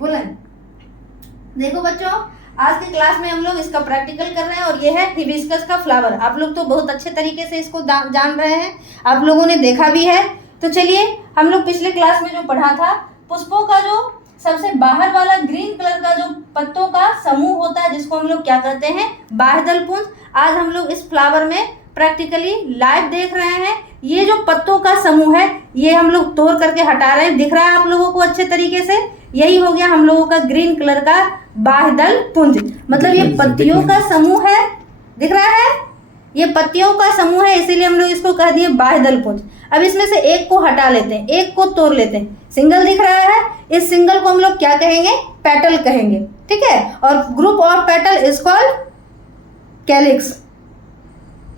बोलन। देखो बच्चों, आज की क्लास में हम लोग इसका प्रैक्टिकल कर रहे हैं और ये है हिबिस्कस का फ्लावर। आप लोग तो बहुत अच्छे तरीके से इसको जान रहे हैं, आप लोगों ने देखा भी है। तो चलिए, हम लोग पिछले क्लास में जो पढ़ा था, पुष्पों का जो सबसे बाहर वाला ग्रीन कलर का जो पत्तों का समूह होता है, जिसको हम लोग क्या कहते हैं, बाह्यदल पुंज। आज हम लोग इस फ्लावर में प्रैक्टिकली लाइव देख रहे हैं। ये जो पत्तों का समूह है, ये हम लोग तोड़ करके हटा रहे हैं। दिख रहा है आप लोगों को अच्छे तरीके से? यही हो गया हम लोगों का ग्रीन कलर का बाह्यदल पुंज। मतलब ये पत्तियों का समूह है, दिख रहा है, ये पत्तियों का समूह है, इसीलिए हम लोग इसको कह दिए बाह्यदल पुंज। अब इसमें से एक को हटा लेते हैं, एक को तोड़ लेते हैं। सिंगल दिख रहा है, इस सिंगल को हम लोग क्या कहेंगे, पेटल कहेंगे, ठीक है। और group of petal is called calyx.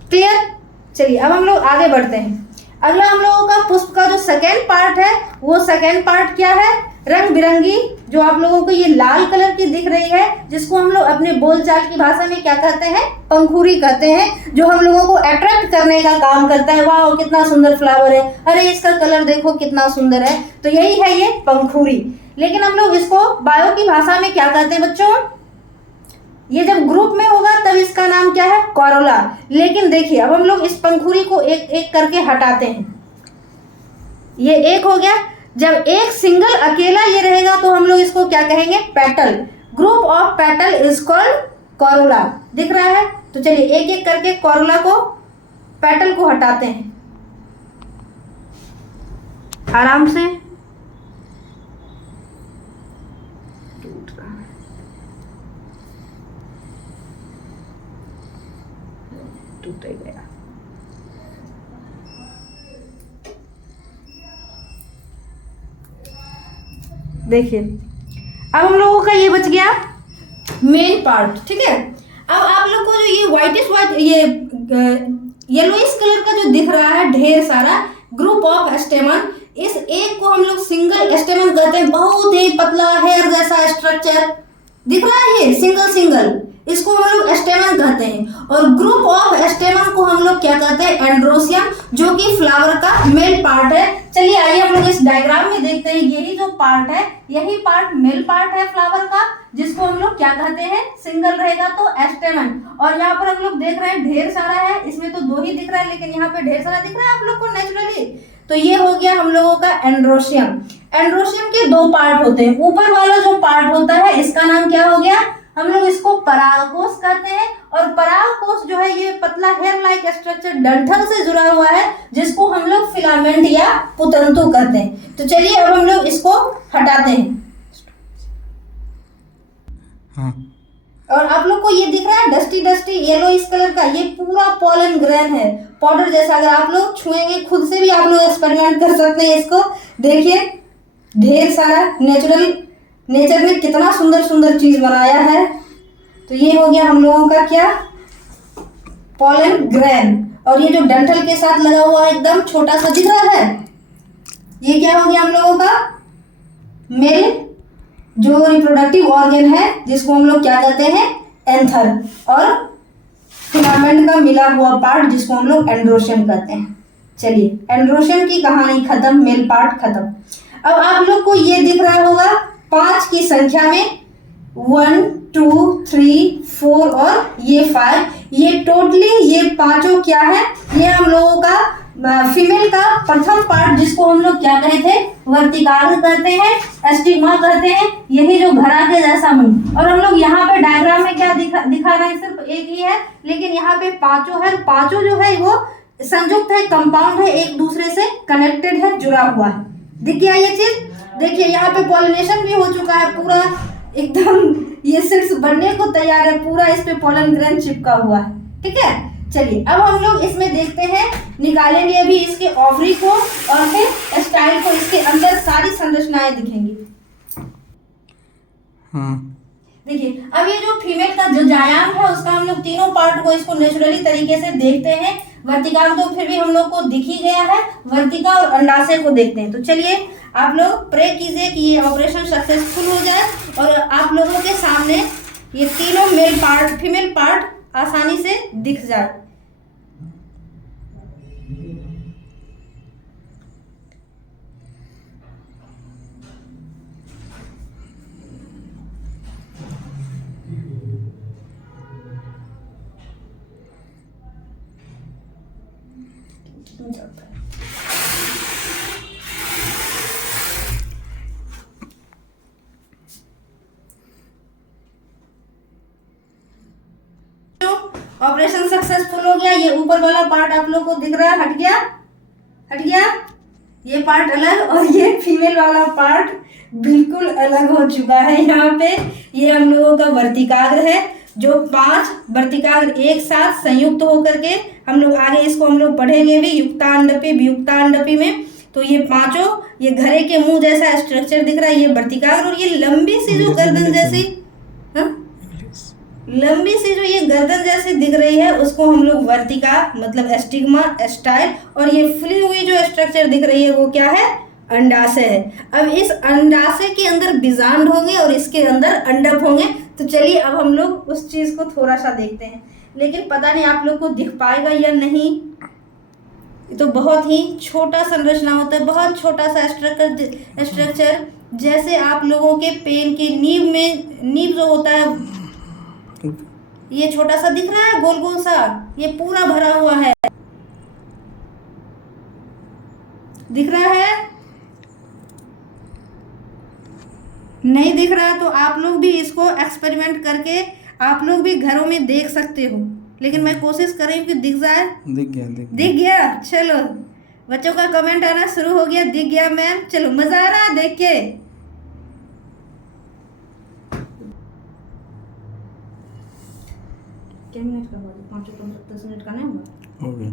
Clear? चलिए अब हम लोग आगे बढ़ते हैं। अगला हम लोगों का पुष्प का जो सेकेंड पार्ट है, वो सेकेंड पार्ट क्या है, रंग बिरंगी, जो आप लोगों को ये लाल कलर की दिख रही है, जिसको हम लोग अपने बोलचाल की भाषा में क्या कहते हैं, पंखुड़ी कहते हैं, जो हम लोगों को अट्रैक्ट करने का काम करता है। वाह कितना सुंदर फ्लावर है, अरे इसका कलर देखो कितना सुंदर है। तो यही है ये पंखुड़ी। लेकिन हम लोग इसको बायो की भाषा में क्या कहते हैं बच्चों, ये जब ग्रुप में होगा तब इसका नाम क्या है, कोरोला। लेकिन देखिए अब हम लोग इस पंखुड़ी को एक एक करके हटाते हैं। ये एक हो गया। जब एक सिंगल अकेला ये रहेगा तो हम लोग इसको क्या कहेंगे, petal. Group of petal is called Corolla. दिख रहा है? तो चलिए एक एक करके कोरोला को, पेटल को हटाते हैं आराम से। टूट गया। देखिए अब हम लोगों का ये बच गया मेन पार्ट, ठीक है। अब आप लोग को जो ये व्हाइटिश व्हाइट, ये येलोइश कलर का जो दिख रहा है ढेर सारा, ग्रुप ऑफ स्टेमन, इस एक को हम लोग सिंगल स्टेमन कहते हैं। बहुत ही पतला हेयर जैसा स्ट्रक्चर दिख रहा है, ये सिंगल सिंगल, इसको हम लोग स्टेमन कहते हैं। और ग्रुप ऑफ स्टेमन को हम लोग क्या कहते हैं, एंड्रोसियम, जो कि फ्लावर का मेल पार्ट है। चलिए आइए हम लोग इस डायग्राम में देखते हैं। यही जो पार्ट है, यही पार्ट मेल पार्ट है फ्लावर का, जिसको हम लोग क्या कहते हैं, सिंगल रहेगा तो स्टेमन। और यहाँ पर हम लोग देख रहे हैं ढेर सारा है, इसमें तो दो ही दिख रहा है, लेकिन यहाँ पे ढेर सारा दिख रहा है आप लोग को नेचुरली। तो ये हो गया हम लोगों का एंड्रोसियम। एंड्रोसियम के दो पार्ट होते हैं। ऊपर वाला जो पार्ट होता है, इसका नाम क्या हो गया, हम लोग इसको परागकोश कहते हैं। और परागकोश जो है, ये पतला हेयर लाइक स्ट्रक्चर डंठल से जुड़ा हुआ है, जिसको हम लोग फिलामेंट या पुतंतु कहते हैं। तो चलिए अब हम लोग इसको हटाते हैं। हाँ। और आप लोग को ये दिख रहा है डस्टी डस्टी येलो इस कलर का, ये पूरा पॉलन ग्रेन है, पाउडर जैसा। अगर आप लोग छुएंगे, खुद से भी आप लोग एक्सपेरिमेंट कर सकते हैं इसको। देखिए ढेर सारा नेचर ने कितना सुंदर सुंदर चीज बनाया है। तो ये हो गया हम लोगों का क्या, पॉलन ग्रेन। और ये जो डंठल के साथ लगा हुआ है, एकदम छोटा सा दिख रहा है, ये क्या हो गया हम लोगों का, मेल जो रिप्रोडक्टिव ऑर्गन है, जिसको हम लोग क्या कहते हैं, एंथर। और फिलामेंट का मिला हुआ पार्ट, जिसको हम लोग एंड्रोशियम कहते हैं। चलिए एंड्रोशियम की कहानी खत्म, मेल पार्ट खत्म। अब आप लोग को ये दिख रहा होगा 5 की संख्या में, 1 2 3 4 और ये 5, ये टोटली ये पांचों क्या है, ये हम लोगों का फीमेल का प्रथम पार्ट, जिसको हम लोग क्या कहते हैं, वर्तिकाग्र कहते हैं, स्टिग्मा कहते हैं। यही जो घड़ा के जैसा मुंह। और हम लोग यहाँ पे डायग्राम में क्या दिखा रहे हैं, सिर्फ एक ही है, लेकिन यहाँ पे पांचों है। पांचों जो है वो संयुक्त है, कंपाउंड है, एक दूसरे से कनेक्टेड है, जुड़ा हुआ है। दिख गया ये चीज? देखिए यहाँ पे पॉलिनेशन भी हो चुका है पूरा, एकदम ये सीड्स बनने को तैयार है, पूरा इस पे पॉलन ग्रेन चिपका हुआ है, ठीक है। चलिए अब हम लोग इसमें देखते हैं, निकालेंगे अभी इसके ओवरी को और फिर स्टाइल को, इसके अंदर सारी संरचनाएं दिखेंगी। हाँ देखिए अब ये जो फीमेल का जो जायाम है, उसका हम लोग तीनों पार्ट को इसको नेचुरली तरीके से देखते हैं। वर्तिका तो फिर भी हम लोग को दिख ही गया है, वर्तिका और अंडाशय को देखते हैं। तो चलिए आप लोग प्रे कीजिए कि ये ऑपरेशन सक्सेसफुल हो जाए और आप लोगों के सामने ये तीनों मेल पार्ट, फीमेल पार्ट आसानी से दिख जाए। ऑपरेशन सक्सेसफुल हो गया। ये ऊपर वाला पार्ट आप लोग को दिख रहा है, हट गया, हट गया, ये पार्ट अलग, और ये फीमेल वाला पार्ट बिल्कुल अलग हो चुका है। यहाँ पे ये हम लोगों का वर्तिकाग्र है, जो 5 वर्तिकाग्र एक साथ संयुक्त होकर के हम लोग आगे इसको हम लोग पढ़ेंगे भी युक्तांडपी वियुक्तांडपी में। तो ये पांचों, ये घड़े के मुंह जैसा स्ट्रक्चर दिख रहा है, ये वर्तिकाग्र, और ये लंबी सी जो गर्दन जैसी, हाँ, लंबी सी जो ये गर्दन जैसी दिख रही है उसको हम लोग वर्तिका मतलब एस्टिग्मा स्टाइल, और ये फुली हुई जो स्ट्रक्चर दिख रही है वो क्या है, अंडाशय है। अब इस अंडाशय के अंदर बीजांड होंगे और इसके अंदर अंडक होंगे। तो चलिए अब हम लोग उस चीज को थोड़ा सा देखते हैं, लेकिन पता नहीं आप लोग को दिख पाएगा या नहीं। तो बहुत ही छोटा संरचना होता है, बहुत छोटा सा स्ट्रक्चर, जैसे आप लोगों के पेन की नींव में, नींव जो होता है ये छोटा सा दिख रहा है, गोल गोल सा, ये पूरा भरा हुआ है, दिख रहा है, नहीं दिख रहा? तो आप लोग भी इसको एक्सपेरिमेंट करके आप लोग भी घरों में देख सकते हो, लेकिन मैं कोशिश कर रही हूँ कि दिख जाए। दिख गया, दिख गया। चलो बच्चों का कमेंट आना शुरू हो गया, दिख गया मैम। चलो मजा आ रहा है देख के। क्या मिनट का हुआ? 5 15 10 मिनट का नहीं हुआ? हो गया।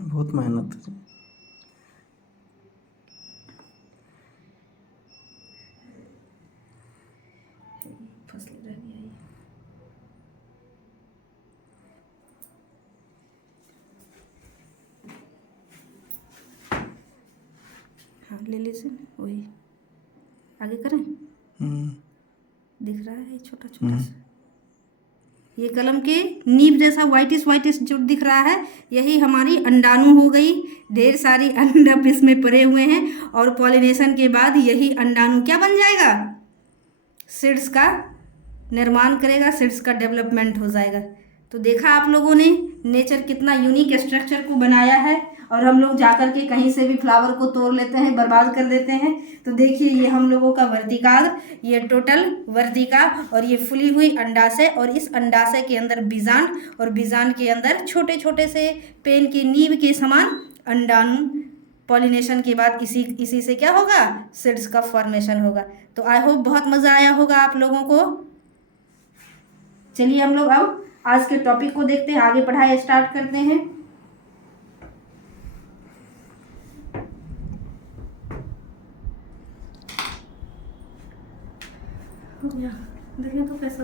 बहुत मेहनत है। हाँ ले लीजिए, वही आगे करें। दिख रहा है छोटा छोटा सा, ये कलम के नीब जैसा वाइटिस जो दिख रहा है, यही हमारी अंडाणु हो गई। ढेर सारी अंडा इसमें पड़े हुए हैं, और पॉलिनेशन के बाद यही अंडाणु क्या बन जाएगा, सीड्स का निर्माण करेगा, सीड्स का डेवलपमेंट हो जाएगा। तो देखा आप लोगों ने नेचर कितना यूनिक स्ट्रक्चर को बनाया है, और हम लोग जाकर के कहीं से भी फ्लावर को तोड़ लेते हैं, बर्बाद कर देते हैं। तो देखिए ये हम लोगों का वर्तिकाग्र, ये टोटल वर्तिका, और ये फुली हुई अंडाशय, और इस अंडाशय के अंदर बीजांड, और बीजांड के अंदर छोटे छोटे से पेन की नींव के समान अंडाणु। पॉलिनेशन के बाद इसी से क्या होगा, सीड्स का फॉर्मेशन होगा। तो आई होप बहुत मज़ा आया होगा आप लोगों को। चलिए हम लोग अब आज के टॉपिक को देखते हैं, आगे पढ़ाई स्टार्ट करते हैं। देखें तो कैसा